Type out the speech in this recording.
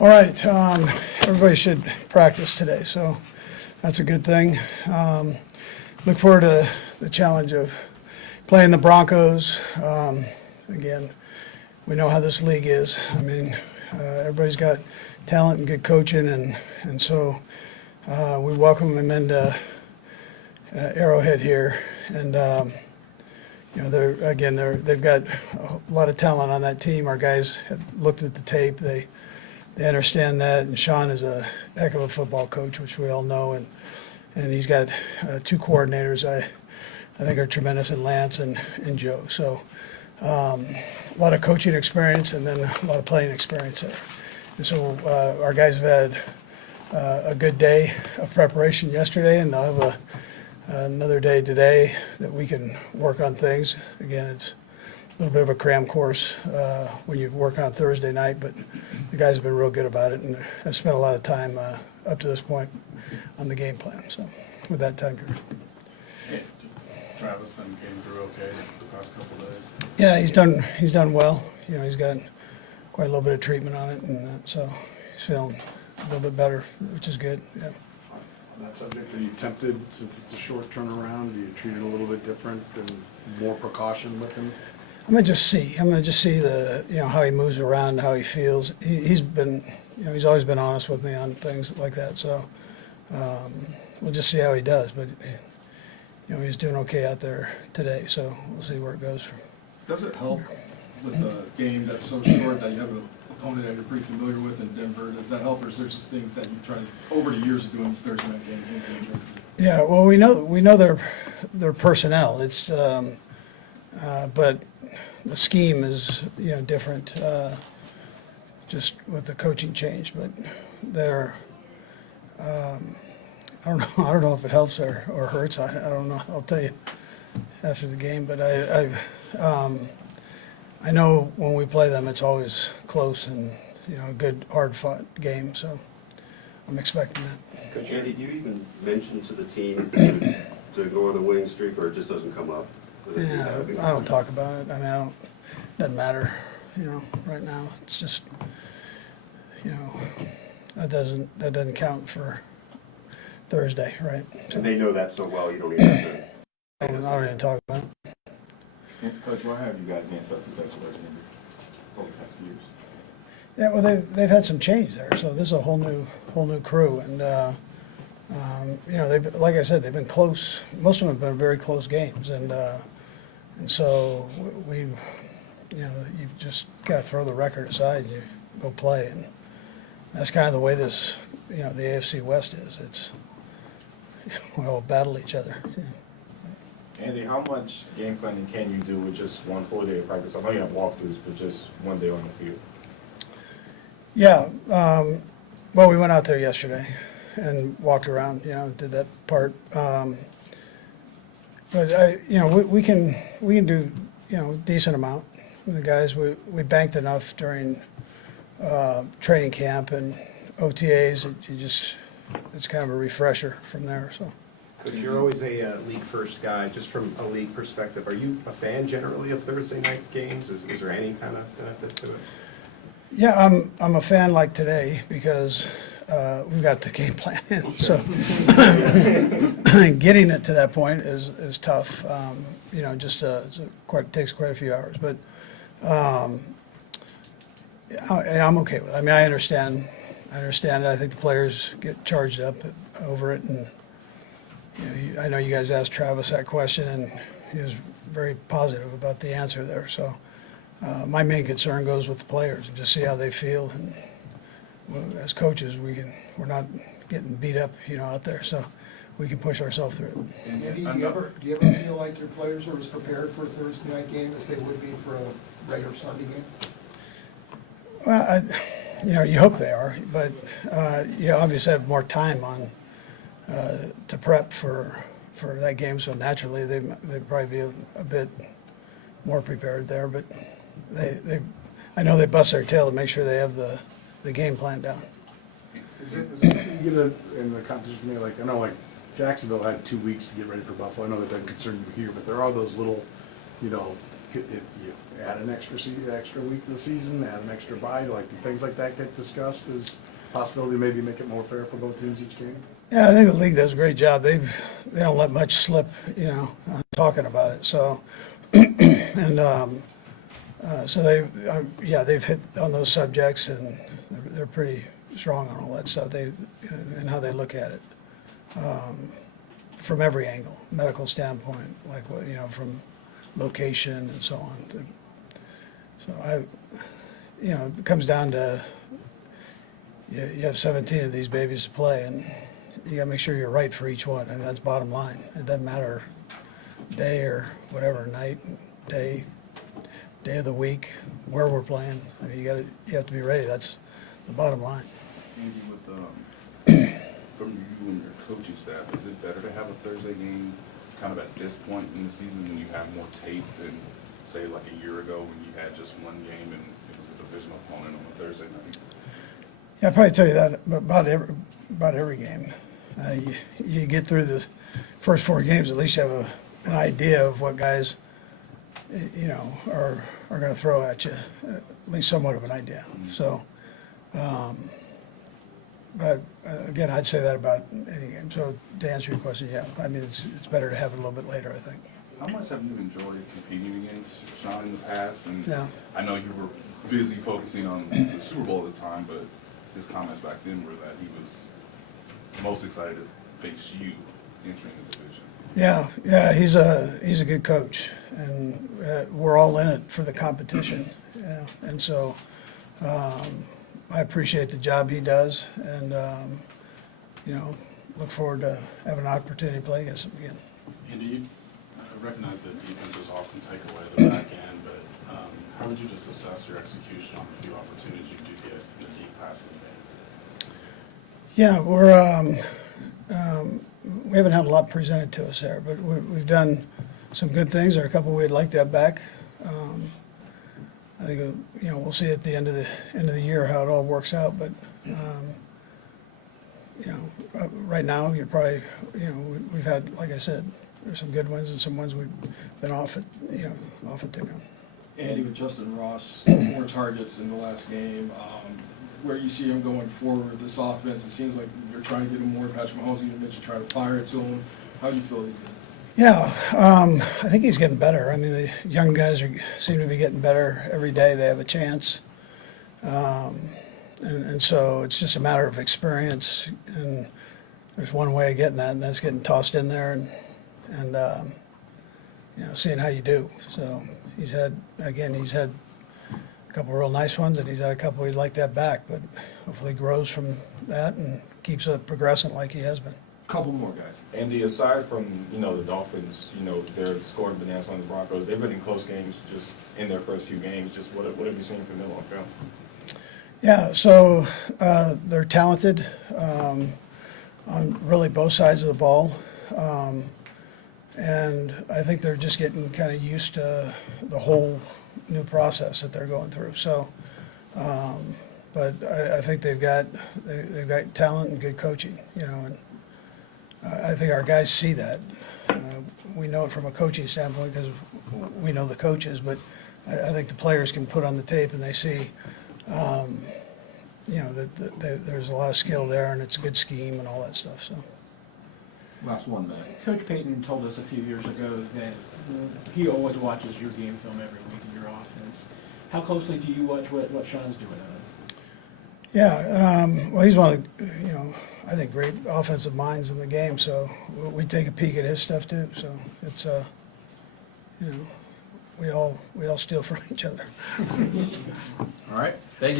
All right, everybody should practice today, so that's a good thing. Look forward to the challenge of playing the Broncos. Again, we know how this league is. I mean, everybody's got talent and good coaching, and so we welcome them into Arrowhead here. And you know, they've got a lot of talent on that team. Our guys have looked at the tape. They understand that, and Sean is a heck of a football coach, which we all know, and he's got two coordinators I think are tremendous in Lance and Joe. So a lot of coaching experience and then a lot of playing experience there. And so our guys have had a good day of preparation yesterday, and they'll have another day today that we can work on things. Again, it's a little bit of a cram course when you work on Thursday night, but the guys have been real good about it and have spent a lot of time up to this point on the game plan. So with that, time yours. Hey, Travis then came through okay the past couple of days. Yeah, he's done well. You know, he's got quite a little bit of treatment on it, and so he's feeling a little bit better, which is good. Yeah. On that subject, are you tempted, since it's a short turnaround, do you treat it a little bit different and more precaution with him? I'm gonna just see the, you know, how he moves around, how he feels. He's been, you know, he's always been honest with me on things like that. So we'll just see how he does. But you know, he's doing okay out there today. So we'll see where it goes from. Does it help with a game that's so short that you have an opponent that you're pretty familiar with in Denver? Does that help, or is there just things that you've tried over the years of doing these Thursday night games? Yeah, well, we know their personnel. It's but the scheme is, you know, different, just with the coaching change. But they're, I don't know if it helps or hurts. I don't know. I'll tell you after the game. But I know when we play them, it's always close and, you know, a good hard fought game. So I'm expecting that. Coach Andy, do you even mention to the team to ignore the winning streak, or it just doesn't come up? Yeah, I don't talk about it. I mean, doesn't matter, you know, right now. It's just, you know, that doesn't count for Thursday, right? So And they know that so well, you don't even have to. I don't even talk about it. Coach, why have you guys been so successful over the past few years? Yeah, well, they've had some change there, so this is a whole new crew, and you know, like I said, they've been close. Most of them have been very close games, and so we, you know, you just gotta throw the record aside and you go play, and that's kind of the way this, you know, the AFC West is. It's, we all battle each other. Yeah. Andy, how much game planning can you do with just one full day of practice? I know you have walkthroughs, but just one day on the field. Yeah, well, we went out there yesterday and walked around, you know, did that part. But you know, we can do, you know, decent amount. The guys, we banked enough during training camp and OTAs that it's kind of a refresher from there. So. Coach, you're always a league first guy. Just from a league perspective, are you a fan generally of Thursday night games? Is there any kind of benefit to it? Yeah, I'm a fan like today because we've got the game plan. So getting it to that point is tough. You know, just takes quite a few hours. But I'm okay with it. I mean, I understand it. I think the players get charged up over it, and you know, I know you guys asked Travis that question, and he was very positive about the answer there. So. My main concern goes with the players and just see how they feel. And as coaches, we're not getting beat up, you know, out there, so we can push ourselves through it. Andy, do you ever feel like your players are as prepared for a Thursday night game as they would be for a regular Sunday game? Well, you know, you hope they are, but you obviously have more time on to prep for that game, so naturally they'd probably be a bit more prepared there, but I know they bust their tail to make sure they have the game plan down. Is it you get in the competition, like, I know, like, Jacksonville had 2 weeks to get ready for Buffalo. I know that doesn't concern you here, but there are those little, you know, if you add an extra week to the season, add an extra bye, like, things like that get discussed as possibility, maybe make it more fair for both teams each game? Yeah, I think the league does a great job. They don't let much slip, talking about it. So, and so they've hit on those subjects, and they're pretty strong on all that stuff. And how they look at it from every angle, medical standpoint, like from location and so on. So it comes down to you have 17 of these babies to play, and you got to make sure you're right for each one. I mean, that's bottom line. It doesn't matter day or whatever, night, day of the week, where we're playing. I mean, you have to be ready. That's the bottom line. Andy, from you and your coaching staff, is it better to have a Thursday game kind of at this point in the season when you have more tape than, say, like a year ago when you had just one game and it was a divisional opponent on a Thursday night? Yeah, I'll probably tell you that about every game. You get through the first 4 games, at least you have an idea of what guys, are going to throw at you, at least somewhat of an idea. So, but again, I'd say that about any game. So to answer your question, yeah, I mean, it's better to have it a little bit later, I think. How much have you enjoyed competing against Sean in the past? And Yeah. I know you were busy focusing on the Super Bowl at the time, but his comments back then were that he was most excited to face you entering the division. Yeah, he's a good coach, and we're all in it for the competition. Yeah, and so I appreciate the job he does, and look forward to having an opportunity to play against him again. Andy, you recognize that defenses often take away the back end, but how would you just assess your execution on the few opportunities you do get in the deep passing game? Yeah, we haven't had a lot presented to us there, but we've done some good things. There are a couple we'd like to have back. I think we'll see at the end of the year how it all works out. But right now you're probably we've had, like I said, there's some good ones and some ones we've been off a tick on. Andy, with Justin Ross, more targets in the last game, where do you see him going forward with this offense? It seems like you're trying to get him more. Patrick Mahomes, you mentioned try to fire it to him. How do you feel he's doing? Yeah, I think he's getting better. I mean, the young guys seem to be getting better every day. They have a chance. And so it's just a matter of experience. And there's one way of getting that, and that's getting tossed in there and seeing how you do. So he's had a couple of real nice ones, and he's had a couple he'd like to have back, but hopefully grows from that and keeps it progressing like he has been. Couple more guys. Andy, aside from, the Dolphins, they're scoring bananas on the Broncos, they've been in close games just in their first few games. Just what have you seen from them on film? Yeah, so they're talented on really both sides of the ball. And I think they're just getting kind of used to the whole new process that they're going through. So, but I think they've got talent and good coaching, and I think our guys see that. We know it from a coaching standpoint because we know the coaches, but I think the players can put on the tape and they see, that there's a lot of skill there and it's a good scheme and all that stuff. So. Last one, Matt. Coach Payton told us a few years ago that he always watches your game film every week in your offense. How closely do you watch what Sean's doing on it? Yeah, well, he's one of the, I think great offensive minds in the game. So we take a peek at his stuff too. So it's, we all steal from each other. All right, thank you.